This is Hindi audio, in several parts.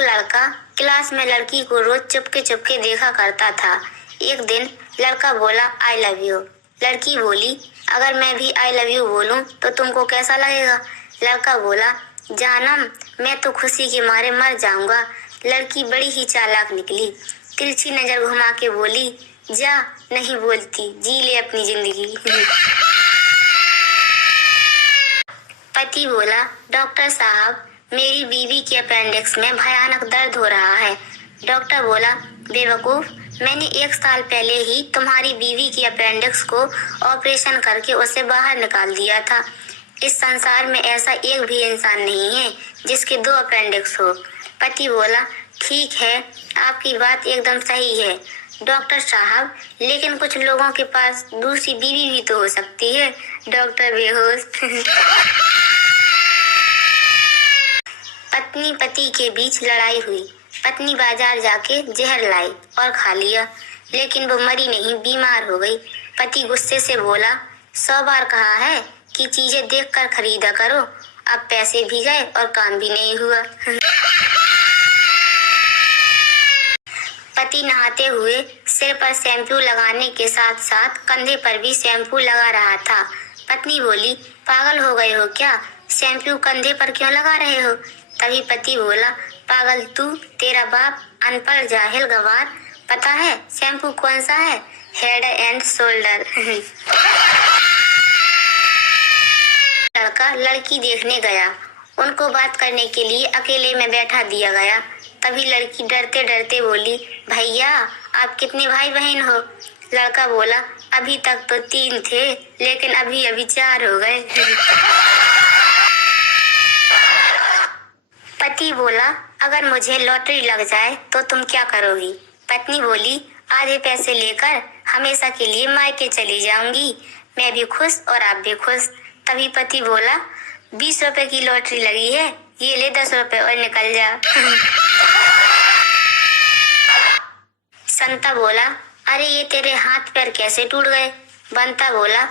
एक लड़का क्लास में लड़की को रोज चुपके चुपके देखा करता था। एक दिन लड़का बोला आई लव यू। लड़की बोली अगर मैं भी आई लव यू बोलूं तो तुमको कैसा लगेगा? लड़का बोला जानम मैं तो खुशी के मारे मर जाऊंगा। लड़की बड़ी ही चालाक निकली, तिरछी नजर घुमा के बोली जा नहीं बोलती, जी ले अपनी जिंदगी। पति बोला डॉक्टर साहब मेरी बीवी के अपेंडिक्स में भयानक दर्द हो रहा है। डॉक्टर बोला बेवकूफ, मैंने 1 साल पहले ही तुम्हारी बीवी की अपेंडिक्स को ऑपरेशन करके उसे बाहर निकाल दिया था। इस संसार में ऐसा एक भी इंसान नहीं है जिसके 2 अपेंडिक्स हो। पति बोला ठीक है, आपकी बात एकदम सही है डॉक्टर साहब, लेकिन कुछ लोगों के पास दूसरी बीवी भी तो हो सकती है। डॉक्टर बेहोश। पत्नी पति के बीच लड़ाई हुई। पत्नी बाजार जाके जहर लाई और खा लिया, लेकिन वो मरी नहीं, बीमार हो गई। पति गुस्से से बोला 100 बार कहा है कि चीजें देखकर खरीदा करो, अब पैसे भी गए और काम भी नहीं हुआ। पति नहाते हुए सिर पर शैम्पू लगाने के साथ साथ कंधे पर भी शैम्पू लगा रहा था। पत्नी बोली पागल हो गए हो क्या, शैम्पू कंधे पर क्यों लगा रहे हो? तभी पति बोला पागल तू, तेरा बाप अनपढ़ जाहिल गवार, पता है शैम्पू कौन सा है? Head and shoulder. लड़का लड़की देखने गया, उनको बात करने के लिए अकेले में बैठा दिया गया। तभी लड़की डरते डरते बोली भैया आप कितने भाई बहन हो? लड़का बोला अभी तक तो 3 थे, लेकिन अभी अभी 4 हो गए। पति बोला अगर मुझे लॉटरी लग जाए तो तुम क्या करोगी? पत्नी बोली आधे पैसे लेकर हमेशा के लिए मायके चली जाऊंगी, मैं भी खुश और आप भी खुश। तभी पति बोला 20 रुपए की लॉटरी लगी है, ये ले 10 रुपए और निकल जा। संता बोला अरे ये तेरे हाथ पैर कैसे टूट गए? बंता बोला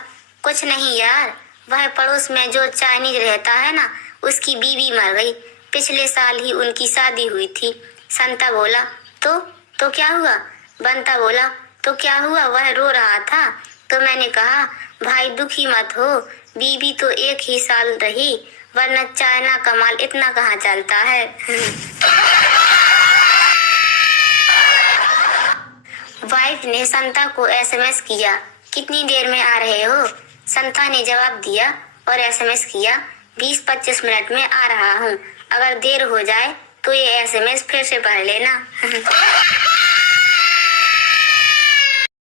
कुछ नहीं यार, वह पड़ोस में जो चाइनीज रहता है ना, उसकी बीवी मर गई, पिछले साल ही उनकी शादी हुई थी। संता बोला तो क्या हुआ? बंता बोला तो क्या हुआ, वह रो रहा था तो मैंने कहा भाई दुखी मत हो, बीवी तो 1 ही साल रही, वरना चाइना का माल इतना कहाँ चलता है। वाइफ ने संता को एसएमएस किया कितनी देर में आ रहे हो? संता ने जवाब दिया और एसएमएस किया 20-25 मिनट में आ रहा हूँ, अगर देर हो जाए तो ये एसएमएस फिर से पढ़ लेना।